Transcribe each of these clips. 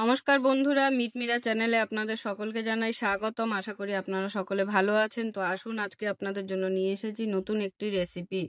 নমস্কার বন্ধুরা, মিটমিরা চ্যানেলে আপনাদের সকলকে জানাই স্বাগতম। আশা করি আপনারা সকলে ভালো আছেন। তো আসুন, আজকে আপনাদের জন্য নিয়ে এসেছি নতুন একটি রেসিপি।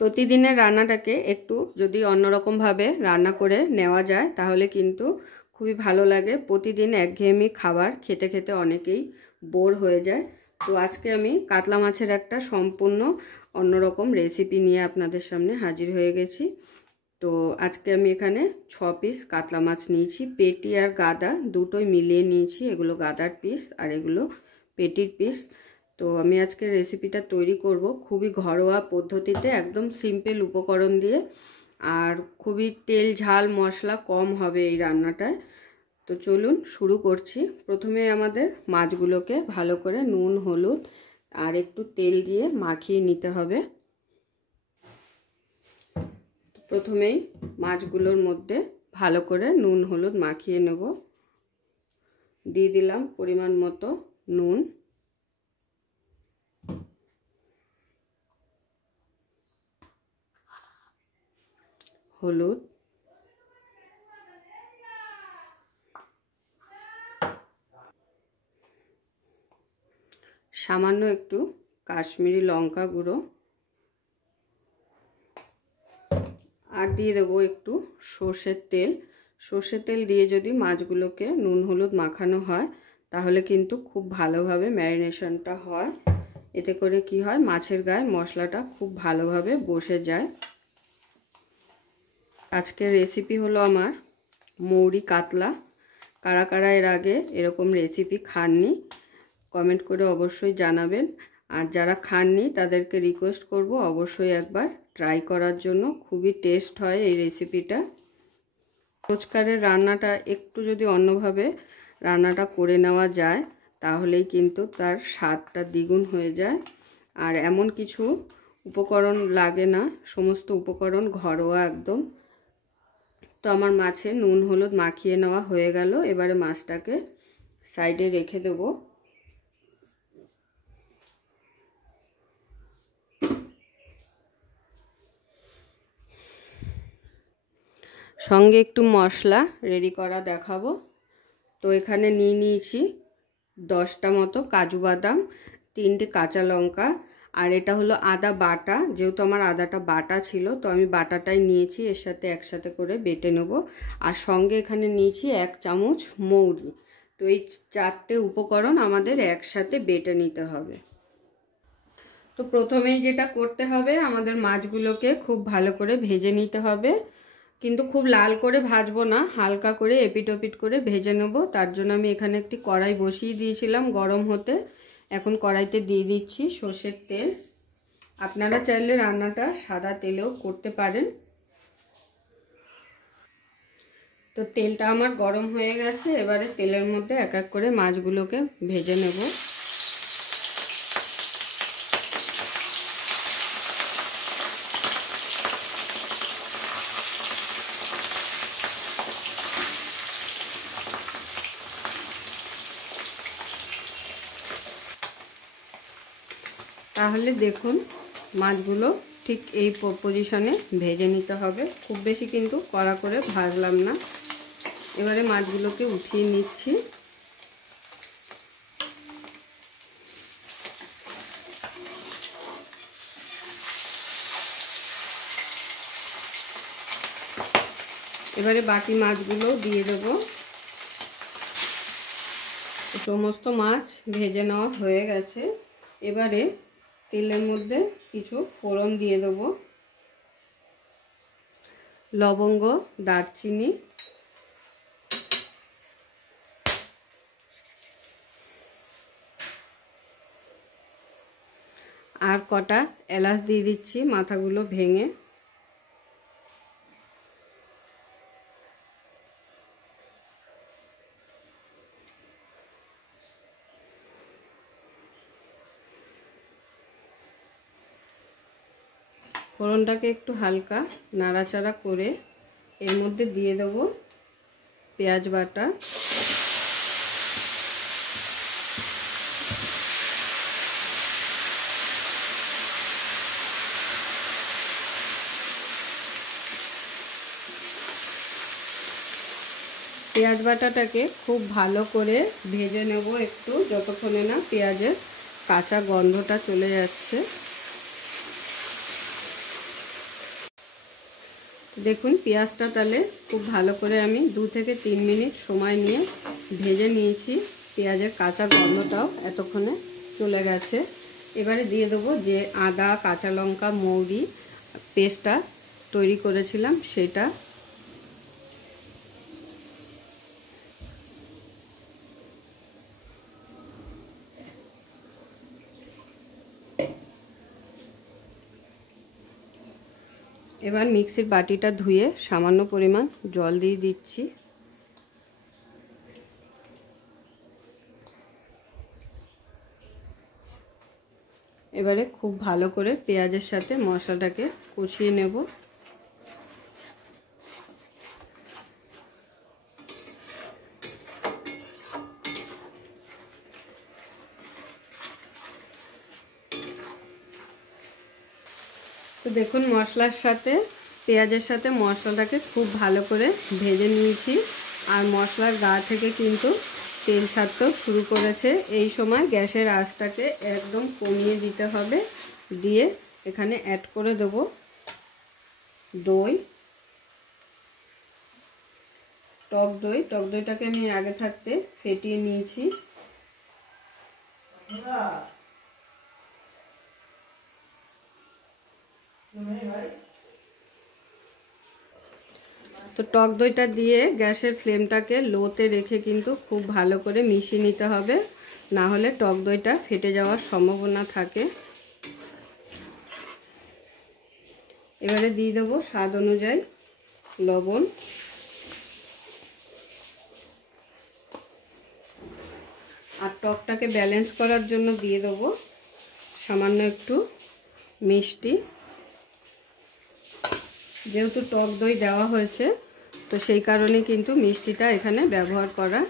প্রতিদিনের রান্নাটাকে একটু যদি অন্যরকমভাবে রান্না করে নেওয়া যায় তাহলে কিন্তু খুবই ভালো লাগে। প্রতিদিন একঘেয়েমি খাবার খেতে খেতে অনেকেই বোর হয়ে যায়। তো আজকে আমি কাতলা মাছের একটা সম্পূর্ণ অন্যরকম রেসিপি নিয়ে আপনাদের সামনে হাজির হয়ে গেছি। তো আজকে আমি এখানে 6 পিস কাতলা মাছ নিয়েছি। পেটি আর গাদা দুটোই মিলিয়ে নিয়েছি। এগুলো গাদার পিস আর এগুলো পেটির পিস। তো আমি আজকে রেসিপিটা তৈরি করব খুবই ঘরোয়া পদ্ধতিতে, একদম সিম্পল উপকরণ দিয়ে, আর খুবই তেল ঝাল মশলা কম হবে এই রান্নাটায়। তো চলুন শুরু করছি। প্রথমে আমাদের মাছগুলোকে ভালো করে নুন হলুদ আর একটু তেল দিয়ে মাখিয়ে নিতে হবে। প্রথমেই মাছগুলোর মধ্যে ভালো করে নুন হলুদ মাখিয়ে নেব। দিয়ে দিলাম পরিমাণ মতো নুন, হলুদ, সামান্য একটু কাশ্মীরি লঙ্কা গুঁড়ো, আর দিয়ে দেবো একটু সর্ষের তেল। সর্ষের তেল দিয়ে যদি মাছগুলোকে নুন হলুদ মাখানো হয় তাহলে কিন্তু খুব ভালোভাবে ম্যারিনেশনটা হয়। এতে করে কি হয়, মাছের গায়ে মশলাটা খুব ভালোভাবে বসে যায়। আজকের রেসিপি হলো আমার মৌরি কাতলা। কারা কারা এর আগে এরকম রেসিপি খাননি কমেন্ট করে অবশ্যই জানাবেন। আর যারা খাননি তাদেরকে রিকোয়েস্ট করব অবশ্যই একবার ট্রাই করার জন্য। খুবই টেস্ট হয় এই রেসিপিটা। রোজকারের রান্নাটা একটু যদি অন্যভাবে রান্নাটা করে নেওয়া যায় তাহলেই কিন্তু তার স্বাদটা দ্বিগুণ হয়ে যায়। আর এমন কিছু উপকরণ লাগে না, সমস্ত উপকরণ ঘরোয়া একদম। তো আমার মাছে নুন হলুদ মাখিয়ে নেওয়া হয়ে গেল। এবারে মাছটাকে সাইডে রেখে দেব। সঙ্গে একটু মশলা রেডি করা দেখাবো। তো এখানে নিয়ে নিয়েছি 10টা মতো কাজু বাদাম, 3টে কাঁচা লঙ্কা, আর এটা হলো আদা বাটা। যেহেতু আমার আদাটা বাটা ছিল তো আমি বাটাটাই নিয়েছি, এর সাথে একসাথে করে বেটে নেব। আর সঙ্গে এখানে নিয়েছি 1 চামচ মৌরি। তো এই 4টে উপকরণ আমাদের একসাথে বেটে নিতে হবে। তো প্রথমেই যেটা করতে হবে, আমাদের মাছগুলোকে খুব ভালো করে ভেজে নিতে হবে। কিন্তু খুব লাল করে ভাজবো না, হালকা করে এপিট ওপিট করে ভেজে নেব। তার জন্য আমি এখানে একটি কড়াই বসিয়ে দিয়েছিলাম গরম হতে। এখন কড়াইতে দিয়ে দিচ্ছি সর্ষের তেল। আপনারা চাইলে রান্নাটা সাদা তেলেও করতে পারেন। তো তেলটা আমার গরম হয়ে গেছে। এবারে তেলের মধ্যে এক এক করে মাছগুলোকে ভেজে নেব। তাহলে দেখুন মাছগুলো ঠিক এই পজিশনে ভেজে নিতে হবে, খুব বেশি কিন্তু কড়া করে ভাজলাম না। এবারে মাছগুলোকে উঠিয়ে নিচ্ছি। এবারে বাকি মাছগুলো দিয়ে দেব। সমস্ত মাছ ভেজে নেওয়া হয়ে গেছে। এবারে তেলের মধ্যে কিছু ফোড়ন দিয়ে দেব। লবঙ্গ, দারচিনি, আর কটা এলাচ দিয়ে দিচ্ছি মাথাগুলো ভেঙে। ফোড়নটাকে একটু হালকা নাড়াচাড়া করে এর মধ্যে দিয়ে দেব পেঁয়াজ বাটা, পেঁয়াজ বাটাটাকে খুব ভালো করে ভেজে নেব একটু, যতক্ষণে না পেঁয়াজের কাঁচা গন্ধটা চলে যাচ্ছে। দেখুন পেঁয়াজটা তাহলে খুব ভালো করে আমি 2 থেকে 3 মিনিট সময় নিয়ে ভেজে নিয়েছি। পেঁয়াজের কাঁচা গন্ধটাও এতক্ষণে চলে গেছে। এবারে দিয়ে দেবো যে আদা, কাঁচা লঙ্কা, মৌরি পেস্টটা তৈরি করেছিলাম সেটা। এবার মিক্সির বাটিটা ধুয়ে সামান্য পরিমাণ জল দিয়ে দিচ্ছি। এবারে খুব ভালো করে পেঁয়াজের সাথে মশলাটাকে কষিয়ে নেব। তো দেখুন মশলার সাথে পেঁয়াজের সাথে মশলাটাকে খুব ভালো করে ভেজে নিয়েছি, আর মশলার গা থেকে কিন্তু তেল ছাড়তেও শুরু করেছে। এই সময় গ্যাসের আঁচটাকে একদম কমিয়ে দিতে হবে। দিয়ে এখানে অ্যাড করে দেব দই, টক দই। টক দইটাকে আমি আগে থাকতে ফেটিয়ে নিয়েছি। তো টক দইটা দিয়ে গ্যাসের ফ্লেমটাকে লোতে রেখে কিন্তু খুব ভালো করে মিশিয়ে নিতে হবে, না হলে টক দইটা ফেটে যাওয়ার সম্ভাবনা থাকে। এবারে দিয়ে দেবো স্বাদ অনুযায়ী লবণ, আর টকটাকে ব্যালেন্স করার জন্য দিয়ে দেবো সামান্য একটু মিষ্টি। যেহেতু টক দই দেওয়া হয়েছে তো সেই কারণে কিন্তু মিষ্টিটা এখানে ব্যবহার করা।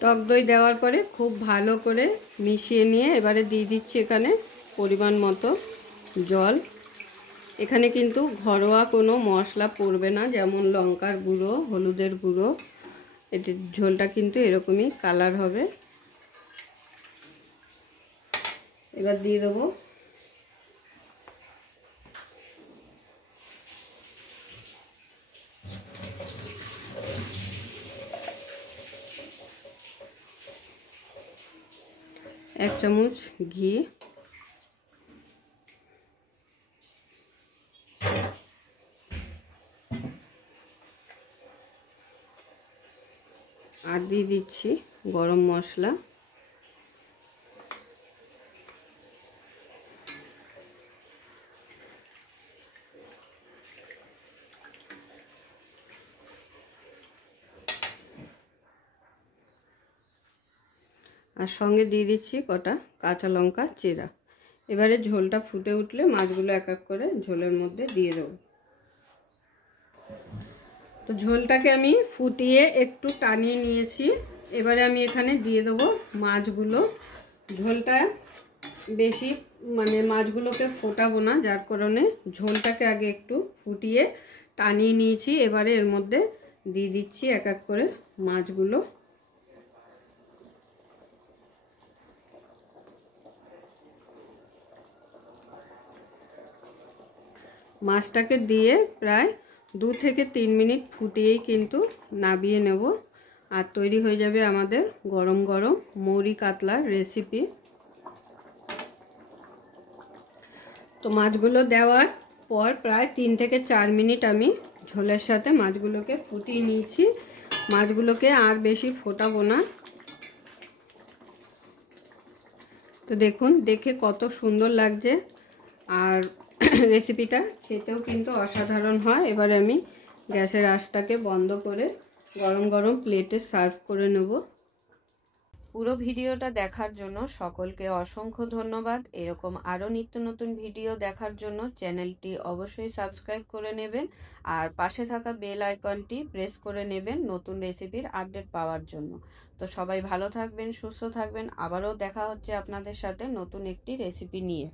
টক দই দেওয়ার পরে খুব ভালো করে মিশিয়ে নিয়ে এবারে দিয়ে দিচ্ছি এখানে পরিমাণ মতো জল। এখানে কিন্তু ঘরোয়া কোনো মশলা পড়বে না, যেমন লঙ্কার গুঁড়ো, হলুদের গুঁড়ো। এটির ঝোলটা কিন্তু এরকমই কালার হবে। এবার দিয়ে দেবো এক চামচ ঘি, আর দিয়ে দিচ্ছি গরম মশলা। আর সঙ্গে দিয়ে দিচ্ছি কটা কাঁচা লঙ্কা চেরা। এবারে ঝোলটা ফুটে উঠলে মাছগুলো এক এক করে ঝোলের মধ্যে দিয়ে দেবো। তো ঝোলটাকে আমি ফুটিয়ে একটু টানিয়ে নিয়েছি। এবারে আমি এখানে দিয়ে দেবো মাছগুলো। ঝোলটা বেশি মাছগুলোকে ফোটাবো না, যার কারণে ঝোলটাকে আগে একটু ফুটিয়ে টানিয়ে নিয়েছি। এবারে এর মধ্যে দিয়ে দিচ্ছি এক এক করে মাছগুলো। মাছটাকে দিয়ে প্রায় 2 থেকে 3 মিনিট ফুটিয়েই কিন্তু নাবিয়ে নেব, আর তৈরি হয়ে যাবে আমাদের গরম গরম মৌরি কাতলার রেসিপি। তো মাছগুলো দেওয়ার পর প্রায় 3 থেকে 4 মিনিট আমি ঝোলের সাথে মাছগুলোকে ফুটিয়ে নিয়েছি। মাছগুলোকে আর বেশি ফোটাবো না। তো দেখুন দেখে কত সুন্দর লাগছে, আর রেসিপিটা খেতেও কিন্তু অসাধারণ হয়। এবারে আমি গ্যাসের আঁচটাকে বন্ধ করে গরম গরম প্লেটে সার্ভ করে নেব। পুরো ভিডিওটা দেখার জন্য সকলকে অসংখ্য ধন্যবাদ। এরকম আরও নিত্য নতুন ভিডিও দেখার জন্য চ্যানেলটি অবশ্যই সাবস্ক্রাইব করে নেবেন আর পাশে থাকা বেল আইকনটি প্রেস করে নেবেন নতুন রেসিপির আপডেট পাওয়ার জন্য। তো সবাই ভালো থাকবেন, সুস্থ থাকবেন। আবারও দেখা হচ্ছে আপনাদের সাথে নতুন একটি রেসিপি নিয়ে।